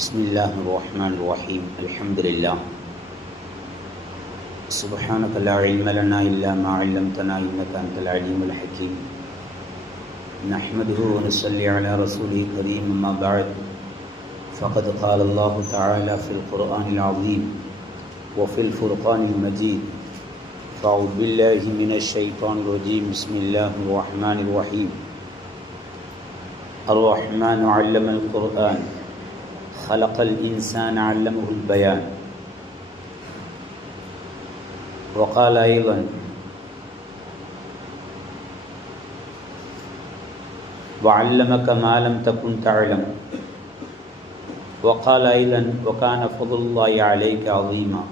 بسم الله الرحمن الرحيم الحمد لله سبحانك لا علم لنا إلا ما علمتنا إنك أنت العليم الحكيم نحمده ونصلي على رسوله الكريم أما بعد فقد قال الله تعالى في القرآن العظيم وفي الفرقان المجيد فأعوذ بالله من الشيطان الرجيم بسم الله الرحمن الرحيم الرحمن علم القرآن خلق الإنسان علمه البيان وقال أيضا وعلمك ما لم تكن تعلم وقال أيضا وكان فضل الله عليك عظيما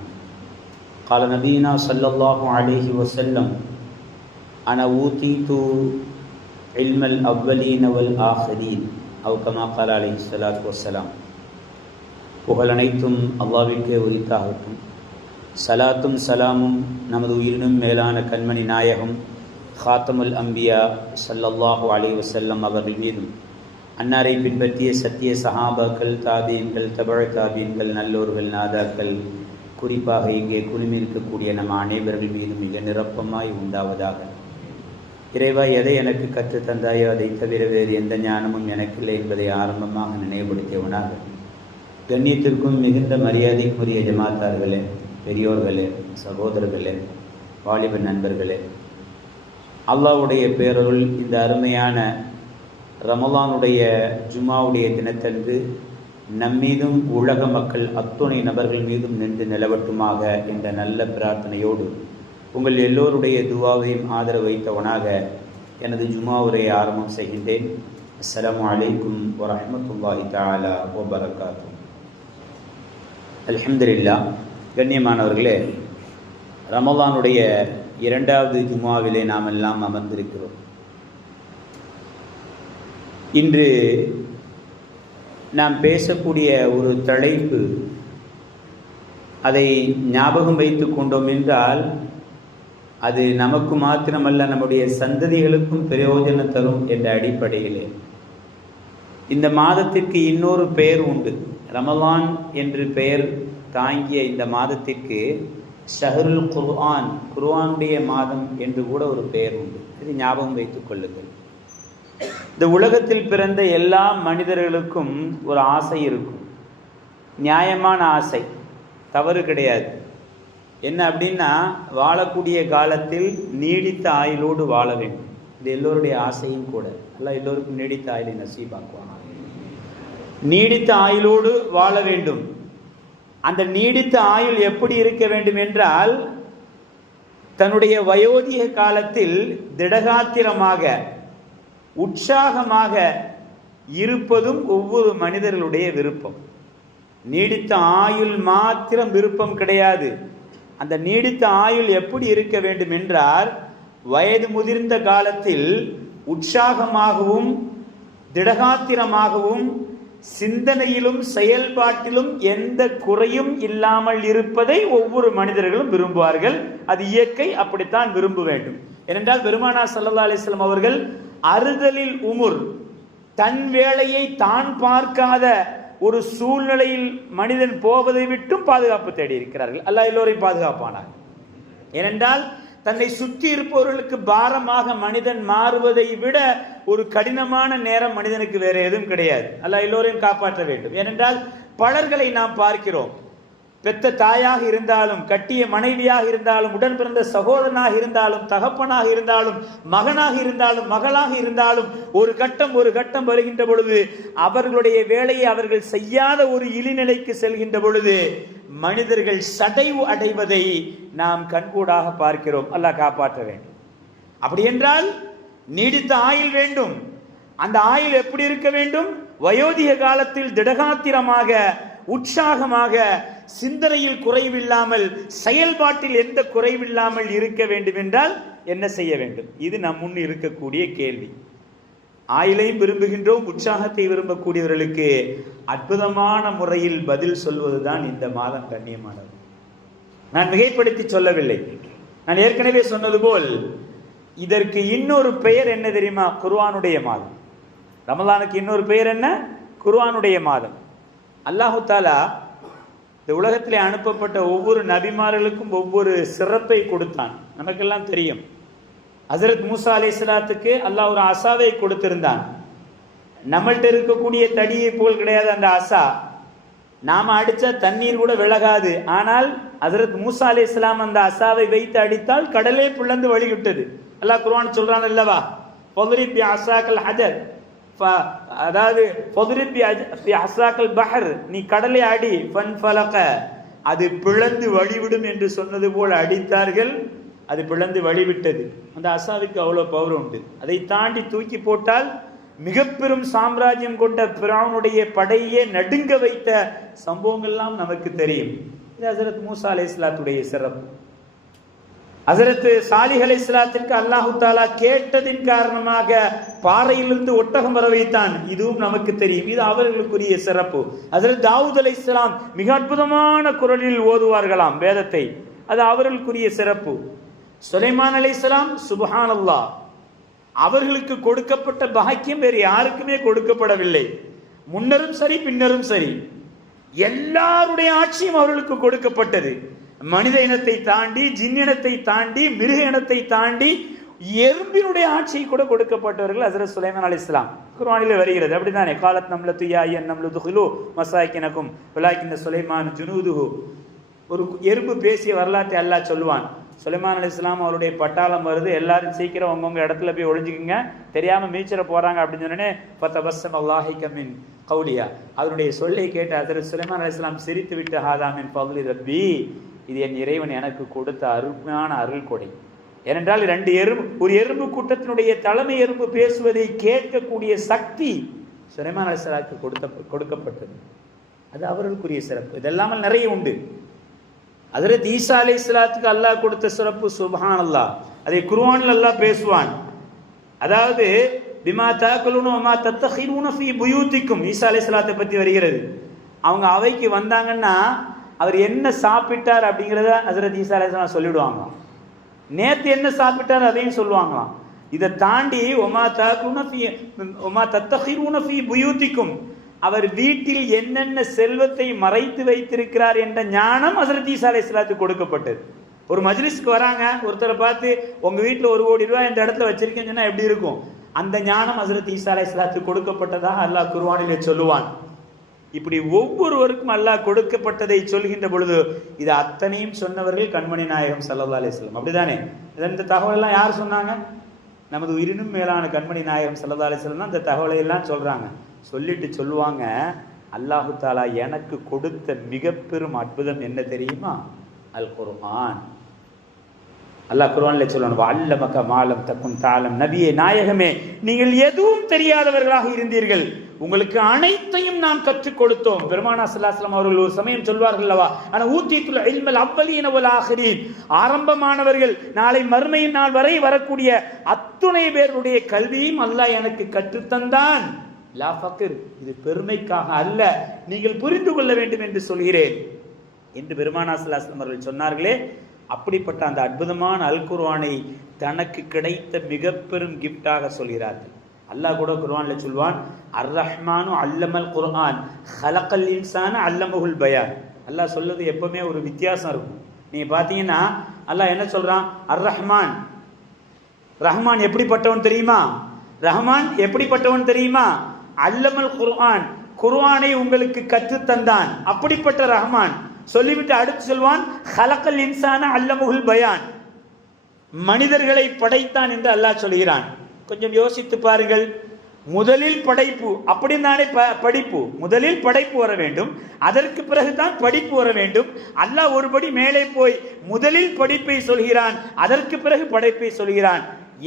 قال نبينا صلى الله عليه وسلم أنا أوتيت علم الأولين والآخرين أو كما قال عليه الصلاة والسلام புகழ் அனைத்தும் அல்லாஹ்விற்கே உரித்தாகட்டும். சலாத்தும் சலாமும் நமது உயிரினும் மேலான கண்மணி நாயகம் ஹாத்தமுல் அம்பியா ஸல்லல்லாஹு அலைஹி வஸல்லம் அவர்கள் மீதும், அன்னாரை பின்பற்றிய சத்திய சஹாபாக்கள், தாபீன்கள், தபஅ தாபீன்கள், நல்லோர்கள், நாதாக்கள், குறிப்பாக இங்கே குழுமி இருக்கக்கூடிய நம் அனைவர்கள் மீதும் மிக நிரப்பமாய் உண்டாவதாக. இறைவா, எதை எனக்கு கற்றுத் தந்தாயோ அதை தவிர வேறு எந்த ஞானமும் எனக்கில்லை என்பதை ஆரம்பமாக நினைவுபடுத்தியவனாக, கண்ணியத்திற்கும் மிகுந்த மரியாதைக்குரிய ஜமாத்தார்களே, பெரியோர்களே, சகோதரர்களே, வாலிப நண்பர்களே, அல்லாஹ்வுடைய பேரருள் இந்த அருமையான ரமலானுடைய ஜுமாவுடைய தினத்தன்று நம்மீதும் உலக மக்கள் அத்துணை நபர்கள் மீதும் நின்று நிலவட்டுமாக என்ற நல்ல பிரார்த்தனையோடு உங்கள் எல்லோருடைய துவாவையும் ஆதரவு வைத்தவனாக எனது ஜுமா உரையை ஆரம்பம் செய்கின்றேன். அஸ்ஸலாமு அலைக்கும் வரஹ்மத்துல்லாஹி தஆலா வபரகாத்துஹு. அல்ஹம்துலில்லாஹ். கண்ணியமானவர்களே, ரமலானுடைய இரண்டாவது ஜுமாவிலே நாம் எல்லாம் அமர்ந்திருக்கிறோம். இன்று நாம் பேசக்கூடிய ஒரு தலைப்பு, அதை ஞாபகம் வைத்து கொண்டோம் என்றால் அது நமக்கு மாத்திரமல்ல, நம்முடைய சந்ததிகளுக்கும் பிரயோஜனம் தரும் என்ற அடிப்படையிலே இந்த மாதத்திற்கு இன்னொரு பெயர் உண்டு. ரமலான் என்று பெயர் தாங்கிய இந்த மாதத்திற்கு ஷஹருல் குர்ஆன், குர்ஆனுடைய மாதம் என்று கூட ஒரு பெயர் உண்டு. இது ஞாபகம் வைத்துக் கொள்ளுங்கள். இந்த உலகத்தில் பிறந்த எல்லா மனிதர்களுக்கும் ஒரு ஆசை இருக்கும், நியாயமான ஆசை, தவறு கிடையாது. என்ன அப்படின்னா, வாழக்கூடிய காலத்தில் நீடித்த ஆயுளோடு வாழ வேண்டும். இது எல்லோருடைய ஆசையும் கூட. அல்லாஹ் எல்லோருக்கும் நீடித்த ஆயுளை நசீபாக்குவான். நீடித்த ஆயுளோடு வாழ வேண்டும். அந்த நீடித்த ஆயுள் எப்படி இருக்க வேண்டும் என்றால், தன்னுடைய வயோதிக காலத்தில் திடகாத்திரமாக உற்சாகமாக இருப்பதும் ஒவ்வொரு மனிதர்களுடைய விருப்பம். நீடித்த ஆயுள் மாத்திரம் விருப்பம் கிடையாது. அந்த நீடித்த ஆயுள் எப்படி இருக்க வேண்டும் என்றால், வயது முதிர்ந்த காலத்தில் உற்சாகமாகவும் திடகாத்திரமாகவும் சிந்தனையிலும் செயல்பாட்டிலும் எந்த குறையும் இல்லாமல் இருப்பதை ஒவ்வொரு மனிதர்களும் விரும்புவார்கள். அது இயற்கை, அப்படித்தான் விரும்ப வேண்டும். ஏனென்றால் பெருமானார் ஸல்லல்லாஹு அலைஹி வஸல்லம் அவர்கள் அறுதலில் உமுர், தன் வேலையை தான் பார்க்காத ஒரு சூழ்நிலையில் மனிதன் போவதை விட்டும் பாதுகாப்பு தேடி இருக்கிறார்கள். அல்லாஹ் எல்லோரையும் பாதுகாப்பானார். ஏனென்றால் தன்னை சுற்றி இருப்பவர்களுக்கு பாரமாக மனிதன் மாறுவதை விட ஒரு கடினமான நேரம் மனிதனுக்கு வேற எதுவும் கிடையாது. அல்லாஹ் எல்லோரையும் காப்பாற்ற வேண்டும். ஏனென்றால் பலர்களை நாம் பார்க்கிறோம். பெத்த தாயாக இருந்தாலும், கட்டிய மனைவியாக இருந்தாலும், உடன் பிறந்த சகோதரனாக இருந்தாலும், தகப்பனாக இருந்தாலும், மகனாக இருந்தாலும், மகளாக இருந்தாலும், ஒரு கட்டம் வருகின்ற பொழுது அவர்களுடைய வேலையை அவர்கள் செய்யாத ஒரு இழிநிலைக்கு செல்கின்ற பொழுது மனிதர்கள் சடைவு அடைவதை நாம் கண்கூடாக பார்க்கிறோம். அல்லாஹ் காப்பாற்ற வேண்டும். அப்படி என்றால் நீடித்த ஆயுள் வேண்டும். அந்த ஆயுள் எப்படி இருக்க வேண்டும்? வயோதிக காலத்தில் திடகாத்திரமாக உற்சாகமாக, சிந்தனையில் குறைவில்லாமல், செயல்பாட்டில் எந்த குறைவில்லாமல் இருக்க வேண்டும் என்றால் என்ன செய்ய வேண்டும்? இது நம் முன் இருக்கக்கூடிய கேள்வி. ஆயுளையும் விரும்புகின்றோம், உற்சாகத்தை விரும்பக்கூடியவர்களுக்கு அற்புதமான முறையில் பதில் சொல்வதுதான் இந்த மாதம். கண்ணியமானது, நான் மிகைப்படுத்தி சொல்லவில்லை. நான் ஏற்கனவே சொன்னது போல் இதற்கு இன்னொரு பெயர் என்ன தெரியுமா? குர்ஆனுடைய மாதம். ரமலானுக்கு இன்னொரு பெயர் என்ன? குர்ஆனுடைய மாதம். அல்லாஹு தாலா இந்த உலகத்திலே அனுப்பப்பட்ட ஒவ்வொரு நபிமார்களுக்கும் ஒவ்வொரு சிறப்பை கொடுத்தான். நமக்கெல்லாம் தெரியும். ஹஜ்ரத் மூசா அலைஹிஸ்ஸலாத்துக்கு அல்லாஹ் ஒரு அசாவை கொடுத்திருந்தான். நம்மள்ட்ட இருக்கக்கூடிய தடியை போல் கிடையாது அந்த அசா. நாம அடிச்சா தண்ணீர் கூட விலகாது. ஆனால் ஹஜ்ரத் மூசா அலைஹிஸ்ஸலாம் அந்த அசாவை வைத்து அடித்தால் கடலே பிளந்து வழிவிட்டது. அல்லாஹ் குர்ஆன் சொல்றான் அல்லவா, ஃபத்ரிப் பி அஸாக்கல் ஹஜர், அதாவது ஃபத்ரிப் பி அஸாக்கல் பஹர், நீ கடலை அடி, ஃபன்ஃபலக, அது பிளந்து வழிவிடும் என்று சொன்னது போல அடித்தார்கள், அது பிளந்து வழிவிட்டது. அந்த அசாவுக்கு அவ்வளவு பவர் உண்டு. அதை தாண்டி தூக்கி போட்டால் மிக பெரும் சாம்ராஜ்யம் கொண்ட ஃபிரௌனுடைய படையே நடுங்க வைத்த சம்பவங்கள்லாம் நமக்கு தெரியும். இது ஹஜ்ரத் மூசா அலைஹிஸ்ஸலாத்துடைய சிறப்பு. ஹஜ்ரத் சாலிஹ் அலைஹிஸ்ஸலாத்திற்கு அல்லாஹு தாலா கேட்டதின் காரணமாக பாறையிலிருந்து ஒட்டகம் வர வைத்தான். இதுவும் நமக்கு தெரியும். இது அவர்களுக்குரிய சிறப்பு. ஹஜ்ரத் தாவூத் அலைஹிஸ்ஸலாம் மிக அற்புதமான குரலில் ஓதுவார்களாம் வேதத்தை. அது அவர்களுக்குரிய சிறப்பு. சுலைமான் அலைஹிஸ்ஸலாம் சுப்ஹானல்லாஹ், அவர்களுக்கு கொடுக்கப்பட்ட பாக்கியம் வேறு யாருக்குமே கொடுக்கப்படவில்லை. முன்னரும் சரி பின்னரும் சரி எல்லாருடைய ஆட்சியும் அவர்களுக்கு கொடுக்கப்பட்டது. மனித இனத்தை தாண்டி, ஜின் இனத்தை தாண்டி, மிருக இனத்தை தாண்டி எறும்பினுடைய ஆட்சியை கூட கொடுக்கப்பட்டவர்கள் ஹஜ்ரத் சுலைமான் அலைஹிஸ்ஸலாம். குர்ஆனிலே வருகிறது. அப்படிதானே, காலத் நம்லத்து யா அய்யன் நம்லு துஹிலு மசாக்கினகும் வலாக்கின்ன சுலைமான் ஜுனூதுஹு. ஒரு எறும்பு பேசிய வரலாற்றை அல்லாஹ் சொல்லுவான். சுலைமான் அலைஹிஸ்ஸலாம் அவருடைய பட்டாளம் வருது, எல்லாரும் சீக்கிரம் அவங்கவுங்க இடத்துல போய் ஒளிஞ்சுக்குங்க, தெரியாம மீச்சர போறாங்க அப்படின்னு சொன்னே ஃபதபஸ்ஸம அல்லாஹிக மின் கௌலியா, அவருடைய சொல்லை கேட்டு ஹஜ்ரத் சுலைமான் அலைஹிஸ்ஸலாம் சிரித்து விட்டு ஹாதா மின் ஃபத்லி ரப்பி, இது என் இறைவன் எனக்கு கொடுத்த அருமையான அருள் கொடை. ஏனென்றால் ஒரு எறும்பு கூட்டத்தினுடைய தலைமை எறும்பு பேசுவதை கேட்கக்கூடிய சக்தி சுலைமான் அலைஹிஸ்ஸலாத்துக்கு கொடுக்கப்பட்டது. அது அவர்களுக்குரிய சிறப்பு. இதெல்லாமல் நிறைய உண்டு. ஹஜ்ரத் ஈசா அலைஹிஸ்ஸலாத்துக்கு அல்லாஹ் கொடுத்த சிறப்பு சுப்ஹானல்லாஹ். அதை குர்ஆனில் அல்லாஹ் பேசுவான். அதாவது பிமா தாக்குலுன வமா தத்தகிருன ஃபீ புயூத்திக்கும், ஈசா அலைஹிஸ்ஸலாத்தை பற்றி வருகிறது. அவங்க அவைக்கு வந்தாங்கன்னா அவர் என்ன சாப்பிட்டார் அப்படிங்கிறத ஹஜ்ரத் ஈசா அலைஹிஸ்ஸலாம் சொல்லிவிடுவாங்களாம். நேற்று என்ன சாப்பிட்டார் அதையும் சொல்லுவாங்களாம். இதை தாண்டி ஒமா தாக்குலுன ஃபீ வமா தத்தகிருன ஃபீ புயூத்திக்கும், அவர் வீட்டில் என்னென்ன செல்வத்தை மறைத்து வைத்திருக்கிறார் என்ற ஞானம் ஹஜ்ரத் ஈசா அலைஹிஸ்ஸலாத்துக்கு கொடுக்கப்பட்டது. ஒரு மஜ்லிஸ்க்கு வராங்க, ஒருத்தரை பார்த்து உங்க வீட்டில் 1 கோடி ரூபாய் இந்த இடத்துல வச்சிருக்கேன்னு சொன்னா எப்படி இருக்கும்? அந்த ஞானம் ஹஜ்ரத் ஈசா அலைஹிஸ்ஸலாத்துக்கு கொடுக்கப்பட்டதாக அல்லாஹ் குர்ஆனிலே சொல்லுவான். இப்படி ஒவ்வொருவருக்கும் அல்லாஹ் கொடுக்கப்பட்டதை சொல்கின்ற பொழுது இது அத்தனையும் சொன்னவர்கள் கண்மணி நாயகம் ஸல்லல்லாஹு அலைஹி வஸல்லம். அப்படிதானே? இந்த தகவல் எல்லாம் யார் சொன்னாங்க? நமது உயிரினும் மேலான கண்மணி நாயகம் ஸல்லல்லாஹு அலைஹி வஸல்லம் தான் இந்த தகவலை எல்லாம் சொல்றாங்க. சொல்லிட்டு சொல்லுவாங்க, அல்லாஹு தாலா எனக்கு கொடுத்த மிக பெரும் அற்புதம் என்ன தெரியுமா? அல் குர்ஆன். அல்லாஹ் குர்ஆனில் சொல்லணும், வஅல்லமக மாலம் தகுன் தஅலம். நபியே நாயகமே, நீங்கள் எதுவும் தெரியாதவர்களாக இருந்தீர்கள், உங்களுக்கு அனைத்தையும் நாம் கற்றுக் கொடுத்தோம். பெருமானா ஸல்லல்லாஹு அலைஹி வஸல்லம் அவர்கள் ஒரு சமயம் சொல்வார்கள் அல்லவா, அன ஊதீதுல் இல்மல் அவ்வலீன வல் ஆகிரீன், ஆரம்பமானவர்கள் நாளை மறுமையின் நாள் வரை வரக்கூடிய அத்துணை பேருடைய கல்வியும் அல்லாஹ் எனக்கு கற்றுத்தந்தான். லா ஃபக்ர், இது பெருமைக்காக அல்ல, நீங்கள் புரிந்து கொள்ள வேண்டும் என்று சொல்கிறேன் என்று பெருமானா ஸல்லல்லாஹு அலைஹி வஸல்லம் அவர்கள் சொன்னார்களே. அப்படிப்பட்ட அந்த அற்புதமான அல் குர்ஆனை தனக்கு கிடைத்த மிக பெரும் கிஃப்டாக சொல்கிறார்கள். அல்லாஹ் கூட குர்ஆன்ல சொல்வான், அர் ரஹ்மானு அல்லமல் குர்ஆன் ஹலகல் இன்சான அல்லமஹுல் பயான். அல்லாஹ் சொல்றது எப்பவுமே ஒரு வித்தியாசம் இருக்கும். நீங்க பாத்தீங்கன்னா அல்லாஹ் என்ன சொல்றான்? அர் ரஹ்மான், ரஹ்மான் எப்படிப்பட்டவன் தெரியுமா? ரஹ்மான் எப்படிப்பட்டவன் தெரியுமா? அல்லமல் குர்ஆன், குர்ஆனை உங்களுக்கு கற்றுத்தந்தான், அப்படிப்பட்ட ரஹ்மான். சொல்லிவிட்டு அடுத்து சொல்வான், ஹலகல் இன்சான அல்லமஹுல் பயான், மனிதர்களை படைத்தான் என்று அல்லாஹ் சொல்கிறான். கொஞ்சம் யோசித்து பாருங்கள். முதலில் படைப்பு, அப்படின்னாலே படிப்பு, முதலில் படைப்பு வர வேண்டும், அதற்கு பிறகுதான் படிப்பு வர வேண்டும். அல்லாஹ் ஒருபடி மேலே போய் முதலில் படிப்பை சொல்கிறான், அதற்கு பிறகு படைப்பை சொல்கிறான்.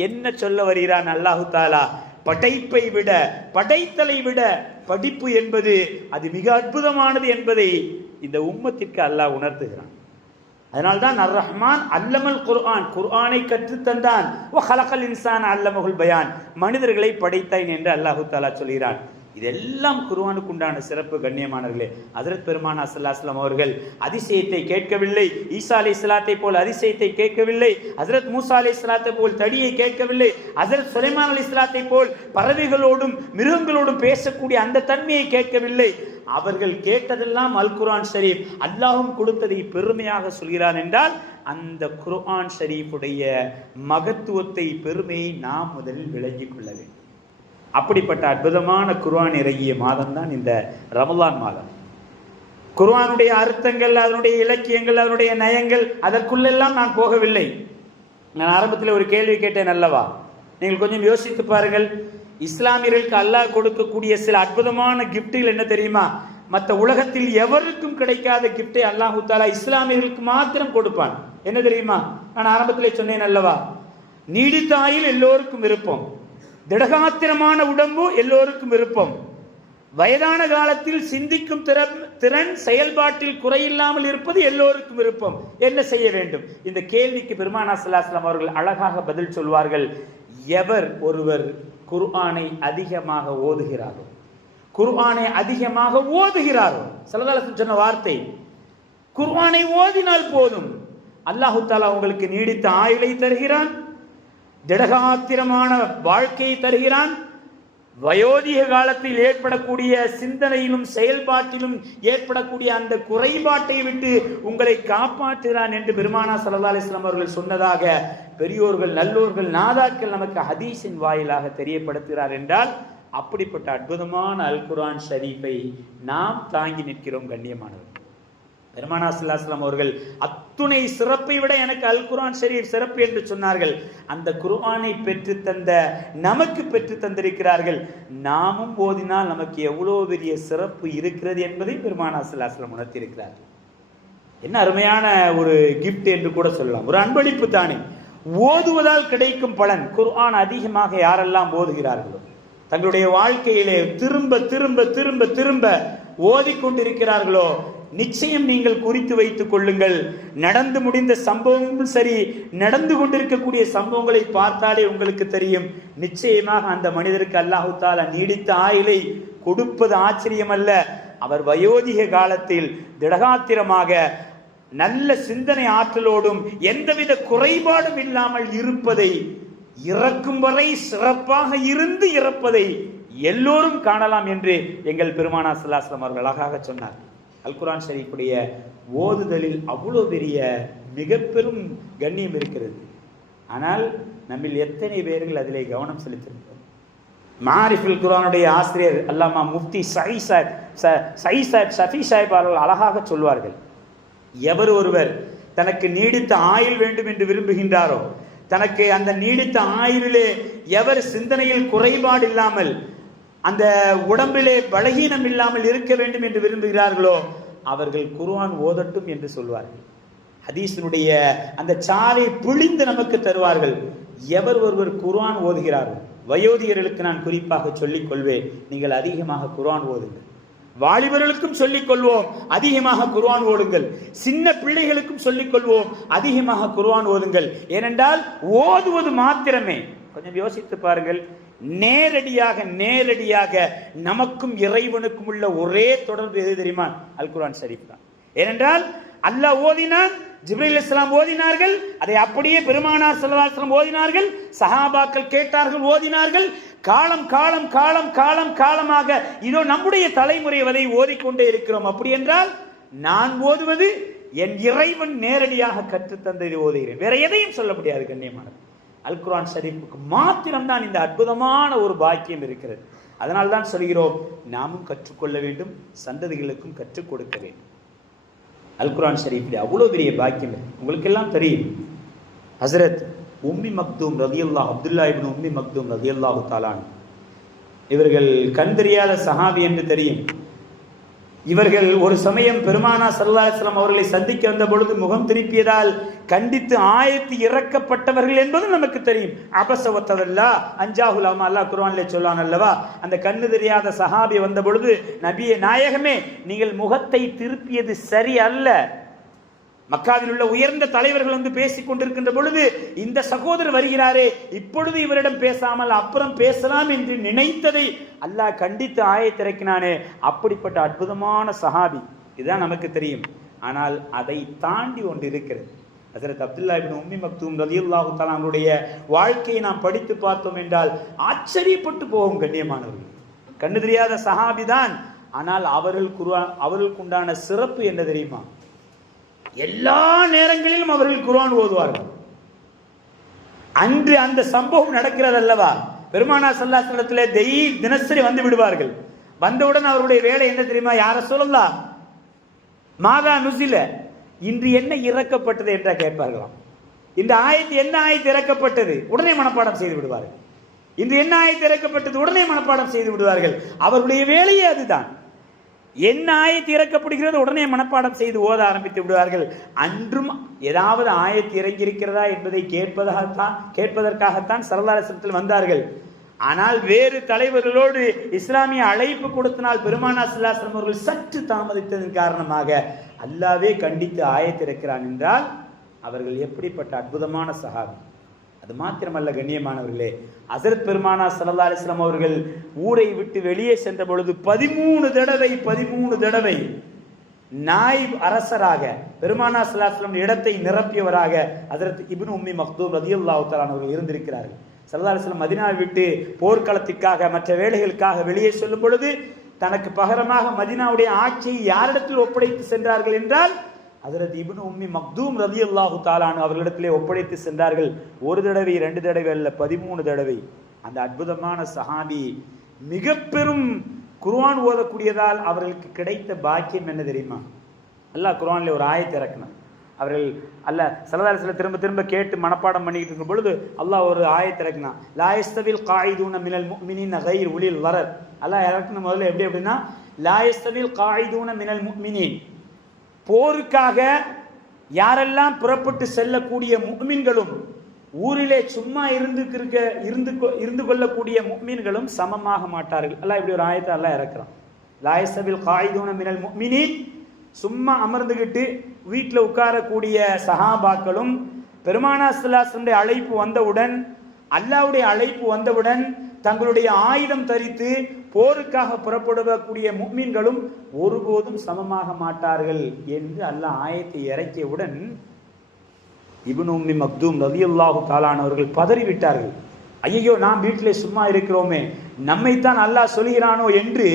என்ன சொல்ல வருகிறான் அல்லாஹு தாலா? படைப்பை விட, படைத்தலை விட படிப்பு என்பது அது மிக அற்புதமானது என்பதை இந்த உம்மத்திற்கு அல்லாஹ் உணர்த்துகிறான். அதனால்தான் அர் ரஹ்மான் அல்லமல் குர்ஆன், குர்ஆனை கற்றுத்தந்தான். வ ஹலகல் இன்சான அல்லமஹுல் பயான், மனிதர்களை படைத்தான் என்று அல்லாஹு தஆலா சொல்கிறான். இதெல்லாம் குர்ஆனுக்கு உண்டான சிறப்பு. கண்ணியமானவர்களே, ஹஜ்ரத் பெருமானா ஸல்லல்லாஹு அலைஹி வஸல்லம் அவர்கள் அதிசயத்தை கேட்கவில்லை. ஈசா அலைஹிஸ்ஸலாத்தை போல் அதிசயத்தை கேட்கவில்லை. ஹஜ்ரத் மூசா அலைஹிஸ்ஸலாத்தை போல் தடியை கேட்கவில்லை. ஹஜ்ரத் சுலைமான் அலைஹிஸ்ஸலாத்தை போல் பறவைகளோடும் மிருகங்களோடும் பேசக்கூடிய அந்த தன்மையை கேட்கவில்லை. அவர்கள் கேட்டதெல்லாம் அல் குர்ஆன் ஷரீஃப். அல்லாஹ்வும் கொடுத்ததை பெருமையாக சொல்கிறான் என்றால் அந்த குர்ஆன் ஷரீஃபுடைய மகத்துவத்தை, பெருமையை நாம் முதலில் விளங்கிக் கொள்ள வேண்டும். அப்படிப்பட்ட அற்புதமான குர்ஆன் இறங்கிய மாதம் தான் இந்த ரமலான் மாதம். குர்ஆனுடைய அர்த்தங்கள், அதனுடைய இலக்கியங்கள், அதனுடைய நயங்கள், அதற்குள்ளெல்லாம் நான் போகவில்லை. நான் ஆரம்பத்தில் ஒரு கேள்வி கேட்டேன் அல்லவா, நீங்கள் கொஞ்சம் யோசித்து பாருங்கள். இஸ்லாமியர்களுக்கு அல்லாஹ் கொடுக்கக்கூடிய சில அற்புதமான கிஃப்ட்டுகள் என்ன தெரியுமா? மற்ற உலகத்தில் எவருக்கும் கிடைக்காத கிஃப்டை அல்லாஹு தஆலா இஸ்லாமியர்களுக்கு மாத்திரம் கொடுப்பான். என்ன தெரியுமா? நான் ஆரம்பத்திலே சொன்னேன் அல்லவா, நீடித்த ஆயுள் எல்லோருக்கும் விருப்பம், திடகாத்திரமான உடம்பு எல்லோருக்கும் விருப்பம், வயதான காலத்தில் சிந்திக்கும் திறன் செயல்பாட்டில் குறையில்லாமல் இருப்பது எல்லோருக்கும் விருப்பம். என்ன செய்ய வேண்டும்? இந்த கேள்விக்கு பெருமானா ஸல்லல்லாஹு அலைஹி வஸல்லம் அவர்கள் அழகாக பதில் சொல்வார்கள். எவர் ஒருவர் குர்ஆனை அதிகமாக ஓதுகிறாரோ, குர்ஆனை அதிகமாக ஓதுகிறாரோ, ஸல்லல்லாஹு அலைஹி வஸல்லம் சொன்ன வார்த்தை, குர்ஆனை ஓதினால் போதும், அல்லாஹு தஆலா உங்களுக்கு நீடித்த ஆயுளை தருகிறான், திடகாத்திரமான வாழ்க்கையை தருகிறான், வயோதிக காலத்தில் ஏற்படக்கூடிய சிந்தனையிலும் செயல்பாட்டிலும் ஏற்படக்கூடிய அந்த குறைபாட்டை விட்டு உங்களை காப்பாற்றுகிறான் என்று பெருமானா ஸல்லல்லாஹு அலைஹி வஸல்லம் அவர்கள் சொன்னதாக பெரியோர்கள், நல்லோர்கள், நாதாக்கள் நமக்கு ஹதீஸின் வாயிலாக தெரியப்படுத்துகிறார் என்றால் அப்படிப்பட்ட அற்புதமான அல் குர்ஆன் ஷரீஃபை நாம் தாங்கி நிற்கிறோம். கண்ணியமானவர், பெருமானா ஸல்லல்லாஹு அலைஹி வஸல்லம் அவர்கள் அத்துணை சிறப்பை விட எனக்கு அல் குர்ஆன் ஷரீஃப் சிறப்பு என்று சொன்னார்கள். அந்த குர்ஆனை பெற்று தந்த நமக்கு பெற்று தந்திருக்கிறார்கள். நாமும் ஓதினால் நமக்கு எவ்வளவு பெரிய சிறப்பு இருக்கிறது என்பதை பெருமானா ஸல்லல்லாஹு அலைஹி வஸல்லம் உணர்த்தியிருக்கிறார். என்ன அருமையான ஒரு கிஃப்ட் என்று கூட சொல்லலாம், ஒரு அன்பளிப்பு தானே. ஓதுவதால் கிடைக்கும் பலன், குர்ஆன் அதிகமாக யாரெல்லாம் ஓதுகிறார்களோ, தங்களுடைய வாழ்க்கையிலே திரும்ப திரும்ப திரும்ப திரும்ப ஓதிக்கொண்டிருக்கிறார்களோ, நிச்சயம் நீங்கள் குறித்து வைத்துக் கொள்ளுங்கள். நடந்து முடிந்த சம்பவமும் சரி, நடந்து கொண்டிருக்கக்கூடிய சம்பவங்களை பார்த்தாலே உங்களுக்கு தெரியும், நிச்சயமாக அந்த மனிதருக்கு அல்லாஹு தஆலா நீடித்த ஆயுளை கொடுப்பது ஆச்சரியம் அல்ல. அவர் வயோதிக காலத்தில் திடகாத்திரமாக நல்ல சிந்தனை ஆற்றலோடும் எந்தவித குறைபாடும் இல்லாமல் இருப்பதை, இறக்கும் வரை சிறப்பாக இருந்து இறப்பதை எல்லோரும் காணலாம் என்று எங்கள் பெருமானா ஸல்லல்லாஹு அலைஹி வஸல்லம் அவர்கள் அழகாக சொன்னார். அல் குர்ஆன் ஷரீஃபுடைய ஓதுதலில் அவ்வளோ பெரிய மிக பெரும் கண்ணியம் இருக்கிறது. ஆனால் நம்மில் எத்தனை பேர்கள் அதிலே கவனம் செலுத்திருக்கிறோம்? மாரிஃபுல் குர்ஆனுடைய ஆசிரியர் அல்லாமா முஃப்தி சயீத் ஷஃபி சாஹிப் அவர்கள் அழகாக சொல்வார்கள், எவர் ஒருவர் தனக்கு நீடித்த ஆயுள் வேண்டும் என்று விரும்புகின்றாரோ, தனக்கு அந்த நீடித்த ஆயுளிலே எவர் சிந்தனையில் குறைபாடு இல்லாமல், அந்த உடம்பிலே பலகீனம் இல்லாமல் இருக்க வேண்டும் என்று விரும்புகிறார்களோ, அவர்கள் குர்ஆன் ஓதட்டும் என்று சொல்வார்கள். ஹதீஸினுடைய அந்த சாரை பிழிந்து நமக்கு தருவார்கள். எவர் ஒருவர் குர்ஆன் ஓதுகிறார்கள், வயோதிகர்களுக்கு நான் குறிப்பாக சொல்லிக் கொள்வேன், நீங்கள் அதிகமாக குர்ஆன் ஓதுங்கள். வாலிபர்களுக்கும் சொல்லிக் கொள்வோம், அதிகமாக குர்ஆன் ஓதுங்கள். சின்ன பிள்ளைகளுக்கும் சொல்லிக் கொள்வோம், அதிகமாக குர்ஆன் ஓதுங்கள். ஏனென்றால் ஓதுவது மாத்திரமே, கொஞ்சம் யோசித்து பாருங்கள், நேரடியாக நமக்கும் இறைவனுக்கும் உள்ள ஒரே தொடர்பு எது தெரியுமா? அல் குர்ஆன் ஷரீஃப் தான். ஏனென்றால் அல்லாஹ் ஓதினான், ஜிப்ரீல் அலைஹிஸ்ஸலாம் ஓதினார்கள், அதை அப்படியே பெருமானார் ஸல்லல்லாஹு அலைஹி வஸல்லம் ஓதினார்கள், சஹாபாக்கள் கேட்டார்கள், ஓதினார்கள். காலம் காலம் காலம் காலம் காலமாக இதோ நம்முடைய தலைமுறை வரை ஓதிக்கொண்டே இருக்கிறோம். அப்படி என்றால் நான் ஓதுவது என் இறைவன் நேரடியாக கற்றுத்தந்ததை ஓதுகிறேன், வேற எதையும் சொல்ல முடியாது. கண்ணியமானது, அல் குர்ஆன் ஷரீஃபுக்கு மாத்திரம்தான் இந்த அற்புதமான ஒரு பாக்கியம் இருக்கிறது. அதனால் தான் சொல்கிறோம், நாமும் கற்றுக்கொள்ள வேண்டும், சந்ததிகளுக்கும் கற்றுக் கொடுக்க வேண்டும். அல் குர்ஆன் ஷரீஃபில் அவ்வளோ பெரிய பாக்கியம் இருக்கு. உங்களுக்கு எல்லாம் தெரியும், ஹஸ்ரத் உம்மி மக்தூம் ரலியல்லாஹு, அப்துல்லா இப்னு உம்மி மக்தூம் ரலியல்லாஹு தஆலா, இவர்கள் கண் தெரியாத சஹாபி என்று தெரியும். இவர்கள் ஒரு சமயம் பெருமானா ஸல்லல்லாஹு அலைஹி வஸல்லம் அவர்களை சந்திக்க வந்த பொழுது முகம் திருப்பியதால் கண்டித்து ஆயத்து இறக்கப்பட்டவர்கள் என்பது நமக்கு தெரியும். அபசவத்ததல்லா அஞ்சாஹுல் அமா, அல்லாஹ் குர்ஆனிலே சொல்லான் அல்லவா, அந்த கண்ணு தெரியாத சஹாபி வந்த பொழுது, நபியே நாயகமே, நீங்கள் முகத்தை திருப்பியது சரி அல்ல, மக்காவில் உள்ள உயர்ந்த தலைவர்கள் வந்து பேசிக் கொண்டிருக்கின்ற பொழுது இந்த சகோதரர் வருகிறாரே, இப்பொழுது இவரிடம் பேசாமல் அப்புறம் பேசலாம் என்று நினைத்ததை அல்லாஹ் கண்டித்து ஆயத்திறக்கினானே, அப்படிப்பட்ட அற்புதமான சஹாபி. இதுதான் நமக்கு தெரியும். ஆனால் அதை தாண்டி ஒன்று இருக்கிறது. ஹஜ்ரத் அப்துல்லாஹ் இப்னு உம்மி மக்தூம் ரலியல்லாஹு தஆலா அவருடைய வாழ்க்கையை நாம் படித்து பார்த்தோம் என்றால் ஆச்சரியப்பட்டு போகும். கண்ணியமானவர்கள், கண்ணு தெரியாத சஹாபி தான். ஆனால் அவர்களுக்கு உண்டான சிறப்பு என்ன தெரியுமா? எல்லா நேரங்களிலும் அவர்கள் குர்ஆன் ஓதுவார்கள். அன்று அந்த சம்பவம் நடக்கிறது அல்லவா, பெருமானார் ஸல்லல்லாஹு அலைஹி வஸல்லம் தினசரி வந்து விடுவார்கள். வந்தவுடன் அவருடைய வேலை என்ன தெரியுமா? யா ரசூலல்லாஹ் மாதா நுஸில, இன்று என்ன இறக்கப்பட்டது என்றா கேட்பார்களாம். இந்த ஆயத்து என்ன ஆயத்து இறக்கப்பட்டது, உடனே மனப்பாடம் செய்து விடுவார்கள். இன்று என்ன ஆயத்து இறக்கப்பட்டது, உடனே மனப்பாடம் செய்து விடுவார்கள். அவர்களுடைய வேலையே அதுதான். என்ன ஆயத்து இறக்கப்படுகிறது உடனே மனப்பாடம் செய்து ஓத ஆரம்பித்து விடுவார்கள். அன்றும் ஏதாவது ஆயத்து இறங்கி இருக்கிறதா என்பதை கேட்பதற்காகத்தான் ஸல்லல்லாஹு அலைஹி வஸல்லம் வந்தார்கள். ஆனால் வேறு தலைவர்களோடு இஸ்லாமிய அழைப்பு கொடுத்தனால் பெருமானார் ஸல்லல்லாஹு அலைஹி வஸல்லம் அவர்கள் சற்று தாமதித்ததன் காரணமாக அல்லாஹ்வே கண்டித்து ஆயத்து இறக்கிறான் என்றால் அவர்கள் எப்படிப்பட்ட அற்புதமான சஹாபி. அது மாத்திரமல்ல கண்ணியமானவர்களே, ஹஜ்ரத் பெருமானார் ஸல்லல்லாஹு அலைஹி வஸல்லம் அவர்கள் ஊரை விட்டு வெளியே சென்ற பொழுது 13 தடவை நாயிப் அரசராக பெருமானார் ஸல்லல்லாஹு அலைஹி வஸல்லம் இடத்தை நிரப்பியவராக ஹஜ்ரத் இப்னு உம்மி மக்தூம் ரலியல்லாஹு தஆலா அவர்கள் இருந்திருக்கிறார்கள். ஸல்லல்லாஹு அலைஹி வஸல்லம் மதீனாவை விட்டு போர்க்களத்திற்காக மற்ற வேலைகளுக்காக வெளியே செல்லும் பொழுது தனக்கு பகரமாக மதீனாவுடைய ஆட்சியை யாரிடத்தில் ஒப்படைத்து சென்றார்கள் என்றால் ஹஜ்ரத் இப்னு உம்மி மக்தூம் ரலியல்லாஹு தஆலா அவர்களிடத்திலே ஒப்படைத்து சென்றார்கள். ஒரு தடவை 2 தடவை அல்ல, 13 தடவை. அந்த அற்புதமான சஹாபி மிக பெரும் குர்ஆன் ஓதக்கூடியதால் அவர்களுக்கு கிடைத்த பாக்கியம் என்ன தெரியுமா? அல்லாஹ் குர்ஆனில் ஒரு ஆயத்தை இறக்கினான். அவர்கள் அல்லாஹ் ஸல்லல்லாஹு அலைஹி வஸல்லம் திரும்ப திரும்ப கேட்டு மனப்பாடம் பண்ணிட்டு இருக்கும் பொழுது அல்லாஹ் ஒரு ஆயத்தை இறக்கினான். லா யஸ்தவில் காயிதூன மினல் முஃமினீன கைர் உலில் வரர். அல்லாஹ் இறக்கின முதல்ல எப்படின்னா, லா யஸ்தவில் காயிதூன மினல் முஃமினீன், போருக்காக யாரெல்லாம் புறப்பட்டு செல்லக்கூடிய முஃமின்களும் ஊரிலே சும்மா இருந்து கொள்ளக்கூடிய முஃமின்களும் சமமாக மாட்டார்கள். அல்லாஹ் இப்படி ஒரு ஆயத்தை அல்லாஹ் இறக்குறான். லா யஸ்தவில் காயிதூன மினல் முஃமினீன், சும்மா அமர்ந்துகிட்டு வீட்டில் உட்காரக்கூடிய சஹாபாக்களும் பெருமானார் ஸல்லல்லாஹு அலைஹி வஸல்லம் அழைப்பு வந்தவுடன், அல்லாஹ்வுடைய அழைப்பு வந்தவுடன் தங்களுடைய ஆயுதம் தரித்து போருக்காக புறப்படக்கூடிய முஃமின்களும் ஒருபோதும் சமமாக மாட்டார்கள் என்று அல்லாஹ் ஆயத்தை இறக்கியவுடன் இப்னு உம்மி மக்தூம் ரலியல்லாஹு தஆலா அவர்கள் பதறிவிட்டார்கள். ஐயோ, நாம் வீட்டிலே சும்மா இருக்கிறோமே, நம்மைத்தான் அல்லாஹ் சொல்கிறானோ என்று.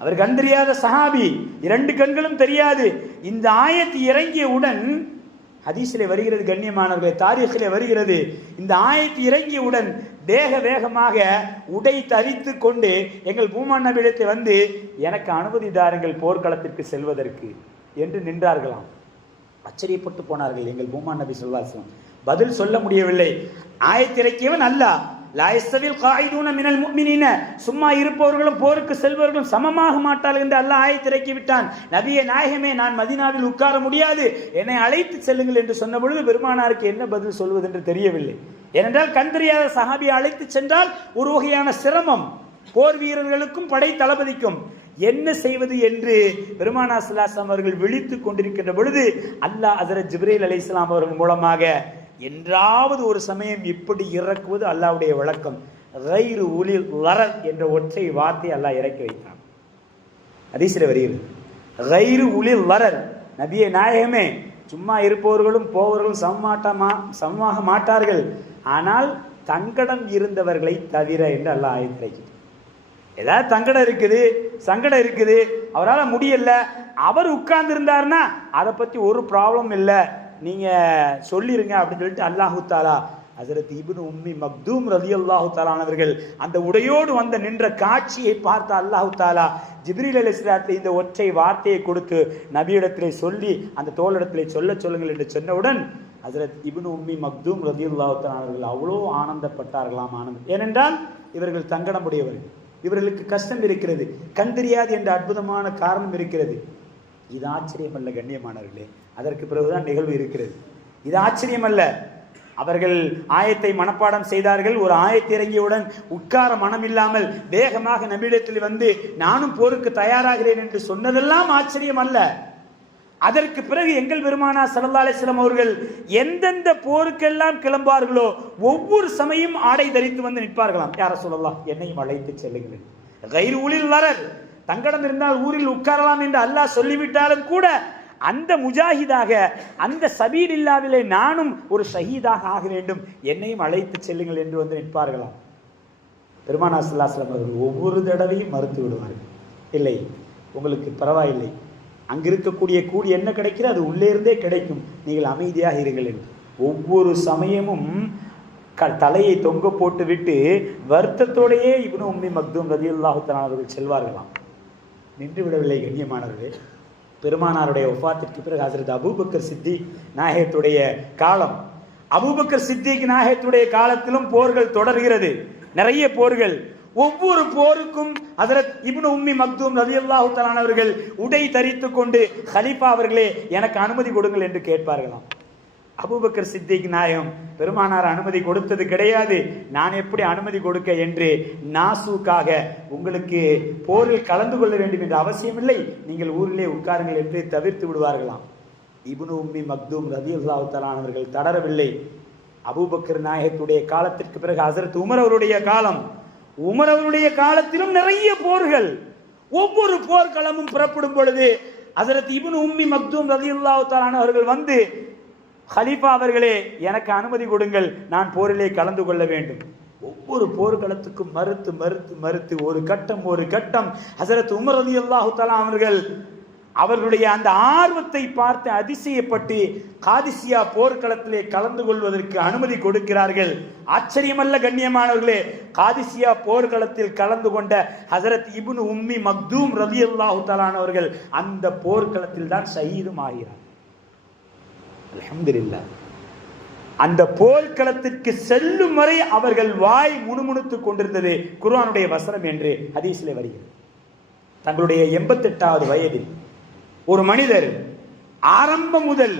அவர் கண் தெரியாத சஹாபி, 2 கண்களும் தெரியாது. இந்த ஆயத்து இறங்கியவுடன் ஹதீஸிலே வருகிறது கண்ணியமானவர்களே, தாரீഖിலே வருகிறது, இந்த ஆயத்து இறங்கியவுடன் வேகமாக உடை தரித்து கொண்டு எங்கள் பூமான் நபியிடத்தை வந்து எனக்கு அனுமதி தாருங்கள் போர்க்களத்திற்கு செல்வதற்கு என்று நின்றார்களாம். ஆச்சரியப்பட்டு போனார்கள் எங்கள் பூமான் நபி ஸல்லல்லாஹு அலைஹி வஸல்லம். பதில் சொல்ல முடியவில்லை. ஆயத்து இறக்கியவன் அல்லாஹ். லா யஸ்தவில் காயிதூன மினல் முஃமினீன, சும்மா இருப்பவர்களும் போருக்கு செல்பவர்களும் சமமாக மாட்டார்கள் என்று அல்லாஹ் ஆயத்து இறக்கி விட்டான். நபியே நாயகமே, நான் மதீனாவில் உட்கார முடியாது, என்னை அழைத்து செல்லுங்கள் என்று சொன்ன பொழுது பெருமானாருக்கு என்ன பதில் சொல்வது என்று தெரியவில்லை. ஏனென்றால் கண் தெரியாத சஹாபியை அழைத்து சென்றால் ஒரு வகையான சிரமம் போர் வீரர்களுக்கும் படை தளபதிக்கும். என்ன செய்வது என்று பெருமானார் ஸல்லல்லாஹு அலைஹி வஸல்லம் அவர்கள் விழித்துக் கொண்டிருக்கின்ற பொழுது அல்லாஹ் ஹஜ்ரத் ஜிப்ரீல் அலைஹிஸ்ஸலாம் அவர்கள் மூலமாக என்றாவது ஒரு சமயம் இப்படி இறக்குவது அல்லாஹ்வுடைய வழக்கம். கைரு உலில் லரர் என்ற ஒற்றை வார்த்தை அல்லாஹ் இறக்கி வைத்தான். ஹதீஸில் வருகிறது, கைரு உலில் லரர், நபியே நாயகமே, சும்மா இருப்பவர்களும் போவர்களும் சமமாக மாட்டார்கள், ஆனால் தங்கடம் இருந்தவர்களை தவிர என்று அல்லாஹ் ஆயத்து. ஏதாவது சங்கடம் இருக்குது, அவரால் முடியல, அவர் உட்கார்ந்து இருந்தார்னா அதை பற்றி ஒரு ப்ராப்ளம் இல்லை, நீங்க சொல்லிருங்க அப்படின்னு சொல்லிட்டு அல்லாஹு தாலா ஹஜ்ரத் இப்னு உம்மி மக்தூம் ரலியல்லாஹு தஆலா அவர்கள் அந்த உடையோடு வந்து நின்ற காட்சியை பார்த்த அல்லாஹு தாலா ஜிப்ரீல் அலைஹிஸ்ஸலாத்தை இந்த ஒற்றை வார்த்தையை கொடுத்து நபியிடத்திலே சொல்லி அந்த தோளிடத்திலே சொல்லுங்கள் என்று சொன்னவுடன் ஹஜ்ரத் இப்னு உம்மி மக்தூம் ரலியல்லாஹு தஆலா அவர்கள் அவ்வளோ ஆனந்தப்பட்டார்களாம். ஏனென்றால் இவர்கள் தங்கடமுடையவர்கள், இவர்களுக்கு கஷ்டம் இருக்கிறது, கண் தெரியாது என்ற அற்புதமான காரணம் இருக்கிறது. இது ஆச்சரியம் அல்ல கண்ணியமானவர்களே, அதற்கு பிறகுதான் நிகழ்வு இருக்கிறது. இது ஆச்சரியம் அல்ல. அவர்கள் ஆயத்தை மனப்பாடம் செய்தார்கள். ஒரு ஆயத்தை இறங்கியவுடன் உட்கார மனம் இல்லாமல் வேகமாக நபியிடத்தில் வந்து நானும் போருக்கு தயாராகிறேன் என்று சொன்னதெல்லாம் ஆச்சரியம் அல்ல. அதற்கு பிறகு எங்கள் பெருமானார் ஸல்லல்லாஹு அலைஹி வஸல்லம் அவர்கள் எந்தெந்த போருக்கெல்லாம் கிளம்பார்களோ ஒவ்வொரு சமயம் ஆடை தரித்து வந்து நிற்பார்களாம். யா ரசூலல்லாஹ், என்னையும் அழைத்து செல்லுங்கள். கைரு ஊரில் லரர், தங்கடம் இருந்தால் ஊரில் உட்காரலாம் என்று அல்லாஹ் சொல்லிவிட்டாலும் கூட அந்த முஜாஹிதாக, அந்த சபீலில்லாவிலே நானும் ஒரு ஷஹீதாக ஆக வேண்டும், என்னையும் அழைத்து செல்லுங்கள் என்று வந்து நிற்பார்களாம். பெருமானார் ஸல்லல்லாஹு அலைஹி வஸல்லம் அவர்கள் ஒவ்வொரு தடவையும் மறுத்து விடுவார்கள். இல்லை, உங்களுக்கு பரவாயில்லை, அங்கு இருக்கக்கூடிய கூலி என்ன கிடைக்கிறது அது உள்ளே இருந்தே கிடைக்கும், நீங்கள் அமைதியாக இருங்கள் என்று. ஒவ்வொரு சமயமும் தலையை தொங்க போட்டு விட்டு வருத்தத்தோடையே இப்னு உம்மி மக்தூம் ரலியல்லாஹு தஆலா அவர்கள் செல்வார்களாம். நின்று விடவில்லை கண்ணியமானவர்களே. பெருமானாருடைய வஃபாத்திற்கு பிறகு ஹஜ்ரத் அபூபக்கர் சித்திக் நாயகத்துடைய காலம், அபூபக்கர் சித்திக் நாயகத்துடைய காலத்திலும் போர்கள் தொடர்கிறது, நிறைய போர்கள். ஒவ்வொரு போருக்கும் ஹஜ்ரத் இப்னு உம்மி மக்தூம் ரலியல்லாஹு தஆலா அவர்கள் உடை தரித்து கொண்டு கலீஃபா அவர்களே எனக்கு அனுமதி கொடுங்கள் என்று கேட்பார்களாம். அபூபக்கர் சித்திக் நாயகம் பெருமானார் அனுமதி கொடுத்தது கிடையாது. நான் எப்படி அனுமதி கொடுக்க என்று நாசூக்காக, உங்களுக்கு போரில் கலந்து கொள்ள வேண்டும் என்ற அவசியம் இல்லை, நீங்கள் ஊரிலே உட்காருங்கள் என்று தவிர்த்து விடுவார்களாம். இப்னு உம்மி மக்தூம் ரலியல்லாஹு தஆலா அவர்கள் தளரவில்லை. அபூபக்கர் நாயகத்துடைய காலத்திற்கு பிறகு ஹஜ்ரத் உமர் அவருடைய காலம், உமர் அவருடைய காலத்திலும் நிறைய போர்கள். ஒவ்வொரு போர்க்களமும் புறப்படும் பொழுது ஹஜ்ரத் இப்னு உம்மி மக்தூம் ரலியல்லாஹு தஆலா அவர்கள் வந்து, கலீஃபா அவர்களே எனக்கு அனுமதி கொடுங்கள், நான் போரிலே கலந்து கொள்ள வேண்டும். ஒவ்வொரு போர்க்களத்துக்கும் மறுத்து மறுத்து மறுத்து ஒரு கட்டம் ஹஜ்ரத் உமர் ரலியல்லாஹு தஆலா அவர்களுடைய அந்த ஆர்வத்தை பார்த்து அதிசயப்பட்டு காதிசியா போர்க்களத்திலே கலந்து கொள்வதற்கு அனுமதி கொடுக்கிறார்கள். ஆச்சரியமல்ல கண்ணியமானவர்களே, காதிசியா போர்க்களத்தில் கலந்து கொண்ட ஹஜ்ரத் இப்னு உம்மி மக்தூம் ரலியல்லாஹு தஆலா அவர்கள் அந்த போர்க்களத்தில் தான் ஷஹீதும் ஆகிறார். அல்ஹம்துலில்லாஹ். அந்த போர்க்களத்திற்கு செல்லும் வரை அவர்கள் வாய் முணுமுணுத்துக் கொண்டிருந்தது குர்ஆனுடைய வசனம் என்று ஹதீஸிலே வருகிறது. தங்களுடைய 88வது வயதில் ஒரு மனிதர் ஆரம்பம் முதல்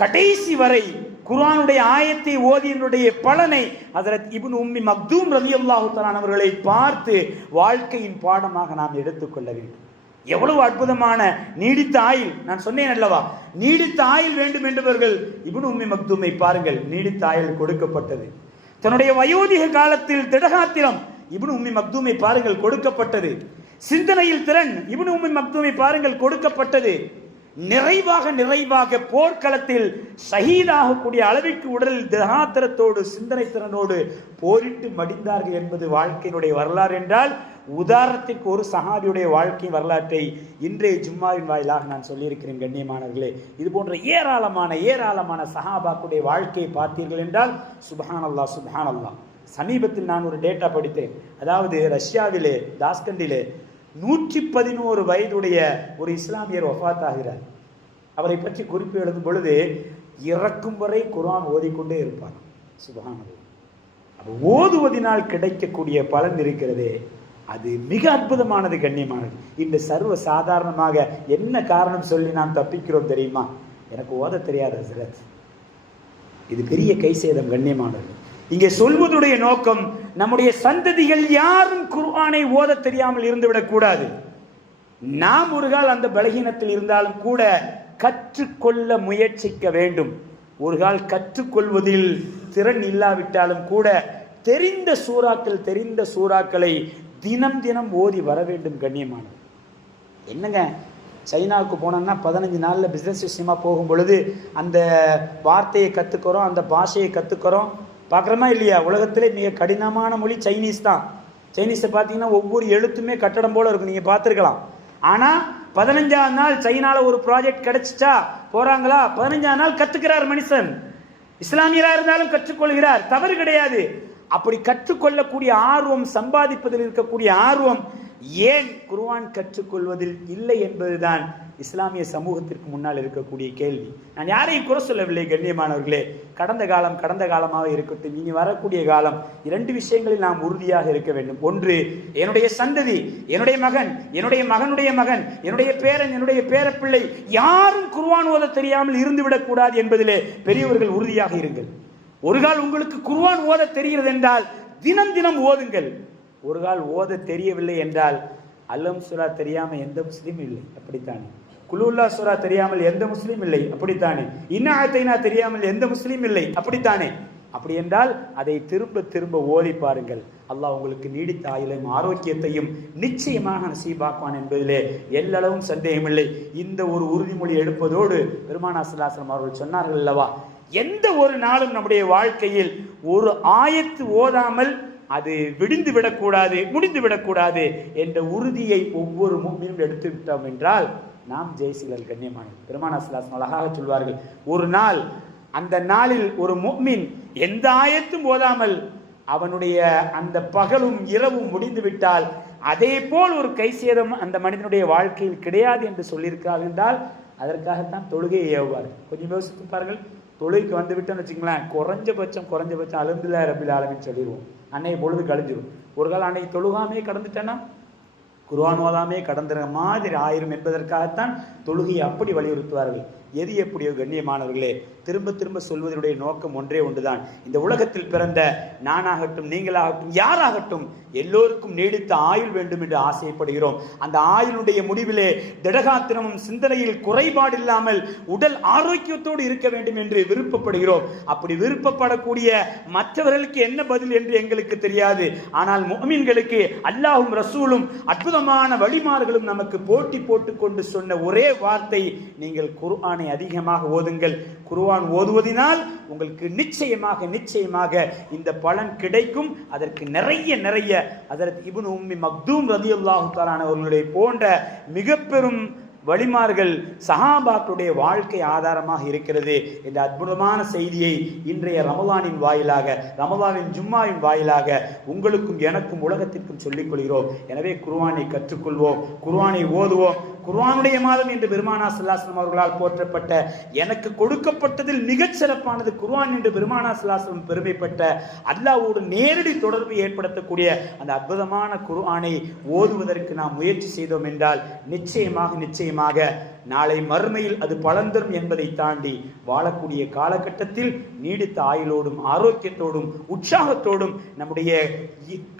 கடைசி வரை குர்ஆனுடைய ஆயத்தை ஓதியனுடைய பலனை ஹஜ்ரத் இப்னு உம்மி மக்தூம் ரலியல்லாஹு தஆலா அவர்களை பார்த்து வாழ்க்கையின் பாடமாக நாம் எடுத்துக்கொள்ள வேண்டும். எவ்வளவு அற்புதமான நீடித்த ஆயுள்! நான் சொன்னேன் அல்லவா, நீடித்த ஆயுள் வேண்டும் என்றவர்கள் இப்னு உம்மி மக்தூமை பாருங்கள், நீடித்த ஆயுள் கொடுக்கப்பட்டது. தன்னுடைய வயோதிக காலத்தில் திடகாத்திரம் இப்னு உம்மி மக்தூமை பாருங்கள் கொடுக்கப்பட்டது. சிந்தனையில் திறன் இப்னு உம்மி மக்தூமை பாருங்கள் கொடுக்கப்பட்டது. நிறைவாக போர்க்களத்தில் ஷஹீதாகக்கூடிய அளவிற்கு உடலில் திடகாத்திரத்தோடு சிந்தனை திறனோடு போரிட்டு மடிந்தார்கள் என்பது வாழ்க்கையினுடைய வரலாறு என்றால், உதாரணத்திற்கு ஒரு சஹாபியுடைய வாழ்க்கை வரலாற்றை இன்றைய ஜும்மாவின் வாயிலாக நான் சொல்லியிருக்கிறேன். கண்ணியமானவர்களே, இது போன்ற ஏராளமான சஹாபாக்குடைய வாழ்க்கையை பார்த்தீர்கள் என்றால் சுப்ஹானல்லாஹ் சுப்ஹானல்லாஹ். சமீபத்தில் நான் ஒரு டேட்டா படித்தேன். அதாவது ரஷ்யாவிலே தாஸ்கண்டிலே 111 வயதுடைய ஒரு இஸ்லாமியர் வஃபாத் ஆகிறார். அவரை பற்றி குறிப்பு எழுதும் பொழுது இறக்கும் வரை குர்ஆன் ஓதிக்கொண்டே இருப்பார். சுப்ஹானல்லாஹ். அப்போ ஓதுவதினால் கிடைக்கக்கூடிய பலன் இருக்கிறதே, அது மிக அற்புதமானது கண்ணியமானது. இந்த சர்வ சாதாரணமாக என்ன காரணம் சொல்லி நாம் தப்பிக்கிறோம் தெரியுமா? எனக்கு ஓத தெரியாது ஹஜ்ரத். இது பெரிய கை சேதம் கண்ணியமானது. இங்கே சொல்வதுடைய நோக்கம், நம்முடைய சந்ததிகள் யாரும் குர்ஆனை ஓத தெரியாமல் இருந்துவிடக் கூடாது. நாம் ஒரு கால் அந்த பலகீனத்தில் இருந்தாலும் கூட கற்றுக்கொள்ள முயற்சிக்க வேண்டும். ஒரு கால் கற்றுக்கொள்வதில் திறன் இல்லாவிட்டாலும் கூட தெரிந்த சூறாக்களை தினம் ஓதி வர வேண்டும் கண்ணியமானது. என்னங்க, சைனாவுக்கு போனோம்னா 15 நாளில் பிஸ்னஸ் விஷயமா போகும் பொழுது அந்த வார்த்தையை கற்றுக்கிறோம், அந்த பாஷையை கற்றுக்கிறோம். பார்க்குறோமா இல்லையா? உலகத்திலே மிக கடினமான மொழி சைனீஸ் தான். சைனீஸை பார்த்தீங்கன்னா ஒவ்வொரு எழுத்துமே கட்டடம் போல இருக்கும், நீங்கள் பார்த்துருக்கலாம். ஆனால் 15ஆம் நாள் சைனாவில் ஒரு ப்ராஜெக்ட் கிடைச்சிச்சா போகிறாங்களா, 15ஆம் நாள் கற்றுக்கிறார் மனுஷன். இஸ்லாமியராக இருந்தாலும் கற்றுக்கொள்கிறார், தவறு கிடையாது. அப்படி கற்றுக்கொள்ளக்கூடிய ஆர்வம், சம்பாதிப்பதில் இருக்கக்கூடிய ஆர்வம் ஏன் குர்ஆன் கற்றுக்கொள்வதில் இல்லை என்பதுதான் இஸ்லாமிய சமூகத்திற்கு முன்னால் இருக்கக்கூடிய கேள்வி. நான் யாரையும் குறை சொல்லவில்லை கண்ணியமானவர்களே. கடந்த காலமாக இருக்கட்டும், இனி வரக்கூடிய காலம், 2 விஷயங்களில் நாம் உறுதியாக இருக்க வேண்டும். ஒன்று, என்னுடைய சந்ததி, என்னுடைய மகன், என்னுடைய மகனுடைய மகன், என்னுடைய பேரன், என்னுடைய பேரப்பிள்ளை யாரும் குர்ஆன் ஓத தெரியாமல் இருந்துவிடக் கூடாது என்பதிலே பெரியவர்கள் உறுதியாக இருங்கள். ஒரு கால் உங்களுக்கு குர்ஆன் ஓத தெரிகிறது என்றால் தினம் ஓதுங்கள். ஒரு கால் ஓத தெரியவில்லை என்றால் அல்ஹம் சூரா தெரியாம எந்த முஸ்லீமும் இல்லை. அப்படித்தானே? குலுல்லா சூரா தெரியாமல் எந்த முஸ்லீம் இல்லை, அப்படித்தானே? இன்னா அத்தைனா தெரியாமல் எந்த முஸ்லீம் இல்லை, அப்படித்தானே? அப்படி என்றால் அதை திரும்ப திரும்ப ஓதி பாருங்கள். அல்லாஹ் உங்களுக்கு நீடித்த ஆயுளையும் ஆரோக்கியத்தையும் நிச்சயமாக நசீபாக்குவான் என்பதிலே எல்லளவும் சந்தேகமில்லை. இந்த ஒரு உறுதிமொழி எடுப்பதோடு பெருமானார் ஸல்லல்லாஹு அலைஹி வஸல்லம் அவர்கள் சொன்னார்கள் அல்லவா, எந்த ஒரு நாளும் நம்முடைய வாழ்க்கையில் ஒரு ஆயத்து ஓதாமல் அது விடிந்து விடக்கூடாது, முடிந்து விடக்கூடாது என்ற உறுதியை ஒவ்வொரு முஃமினும் எடுத்து விட்டோம் என்றால் நாம் ஜெயிசிலல் கண்ணியமானது. பெருமானார் ஸல்லல்லாஹு அலைஹி வஸல்லம் அழகாக சொல்வார்கள், ஒரு நாள், அந்த நாளில் ஒரு முஃமின் எந்த ஆயத்தும் ஓதாமல் அவனுடைய அந்த பகலும் இரவும் முடிந்து விட்டால் அதே போல் ஒரு கை சேதம் அந்த மனிதனுடைய வாழ்க்கையில் கிடையாது என்று சொல்லியிருக்கிறார் என்றால் அதற்காகத்தான் தொழுகையை ஏவுவார். கொஞ்சம் யோசித்து பாருங்கள். தொழுகைக்கு வந்து விட்டோன்னு வச்சுங்களேன், குறைஞ்சபட்சம் அல்ஹம்துலில்லாஹி ரப்பில் ஆலமீன் சொல்லிடுவோம். அன்னைய பொழுது கழிஞ்சிடும். ஒரு காலம் அன்னைக்கு தொழுகாமே கடந்துட்டேன்னா குர்ஆன் ஓதாமே கடந்துற மாதிரி ஆயிரும் என்பதற்காகத்தான் தொழுகையை அப்படி வலியுறுத்துவார்கள். எது எப்படியோ கண்ணியமானவர்களே, திரும்ப திரும்ப சொல்வதனுடைய நோக்கம் ஒன்றே ஒன்றுதான். இந்த உலகத்தில் பிறந்த நானாகட்டும், நீங்களாகட்டும், யாராகட்டும், எல்லோருக்கும் நீடித்த ஆயுள் வேண்டும் என்று ஆசைப்படுகிறோம். அந்த ஆயுளுடைய முடிவிலே திடகாத்திரமும் சிந்தனையில் குறைபாடு இல்லாமல் உடல் ஆரோக்கியத்தோடு இருக்க வேண்டும் என்று விருப்பப்படுகிறோம். அப்படி விருப்பப்படக்கூடிய மற்றவர்களுக்கு என்ன பதில் என்று எங்களுக்கு தெரியாது. ஆனால் முஃமின்களுக்கு அல்லாஹ்வும் ரசூலும் அற்புதமான வழிமார்களும் நமக்கு போட்டி போட்டுக் கொண்டு சொன்ன ஒரே வார்த்தை, நீங்கள் குர்ஆனை அதிகமாக ஓதுங்கள். குர்ஆன் ஓதுவதினால் உங்களுக்கு நிச்சயமாக இந்த பலன் கிடைக்கும். அதற்கு நிறைய ஹஜ்ரத் இப்னு உம்மி மக்தூம் ரலியல்லாஹு தஆலா அவர்களுடைய போன்ற மிக பெரும் வழிமார்கள் சஹாபாக்களுடைய வாழ்க்கை ஆதாரமாக இருக்கிறது என்ற அற்புதமான செய்தியை இன்றைய ரமலானின் வாயிலாக, ரமலானின் ஜும்மாவின் வாயிலாக உங்களுக்கும் எனக்கும் உலகத்திற்கும் சொல்லிக் கொள்கிறோம். எனவே குர்ஆனை கற்றுக்கொள்வோம், குர்ஆனை ஓதுவோம். குர்ஆனுடைய மாதம் என்று பெருமானார் ஸல்லல்லாஹு அலைஹி வஸல்லம் அவர்களால் போற்றப்பட்ட, எனக்கு கொடுக்கப்பட்டதில் மிகச் சிறப்பானது குர்ஆன் என்று பெருமானார் ஸல்லல்லாஹு அலைஹி வஸல்லம் பெருமைப்பட்ட, அல்லாஹ்வோடு நேரடி தொடர்பு ஏற்படுத்தக்கூடிய அந்த அற்புதமான குர்ஆனை ஓதுவதற்கு நாம் முயற்சி செய்தோம் என்றால் நிச்சயமாக நாளை மறுமையில் அது பலன் தரும் என்பதை தாண்டி வாழக்கூடிய காலகட்டத்தில் நீடித்த ஆயுளோடும் ஆரோக்கியத்தோடும் உற்சாகத்தோடும் நம்முடைய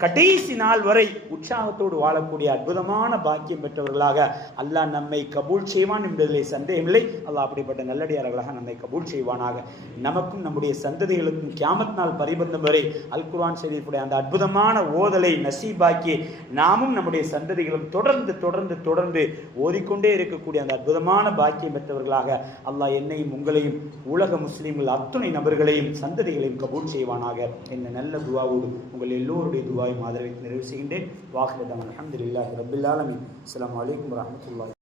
கடைசி நாள் வரை உற்சாகத்தோடு வாழக்கூடிய அற்புதமான பாக்கியம் பெற்றவர்களாக அல்லாஹ் நம்மை கபூல் செய்வான் என்பதிலே சந்தேகமில்லை. அல்லாஹ் அப்படிப்பட்ட நல்லடியார்களாக நம்மை கபூல் செய்வானாக. நமக்கும் நம்முடைய சந்ததிகளுக்கும் கியாமத் நாள் பரிபந்தம் வரை அல் குர்ஆன் ஷரீஃபுடைய அந்த அற்புதமான ஓதலை நசீபாக்கி நாமும் நம்முடைய சந்ததிகளும் தொடர்ந்து ஓதிக்கொண்டே இருக்கக்கூடிய அந்த அற்புதமான பாக்கியம் பெற்றவர்களாக அல்லாஹ் என்னையும் உங்களையும் உலக முஸ்லிம்கள் அத்துணை நபர்களையும் சந்ததிகளையும் கபூல் செய்வானாக என்ற நல்ல துஆவோடு உங்கள் எல்லோருடைய துஆவையும் ஆதரவை நிறைவு செய்கின்றேன். வாஹிர தஅவானா அல்ஹம்துலில்லாஹி ரப்பில் ஆலமீன். அஸ்ஸலாமு அலைக்கும் வரஹ்மத்துல்லாஹி.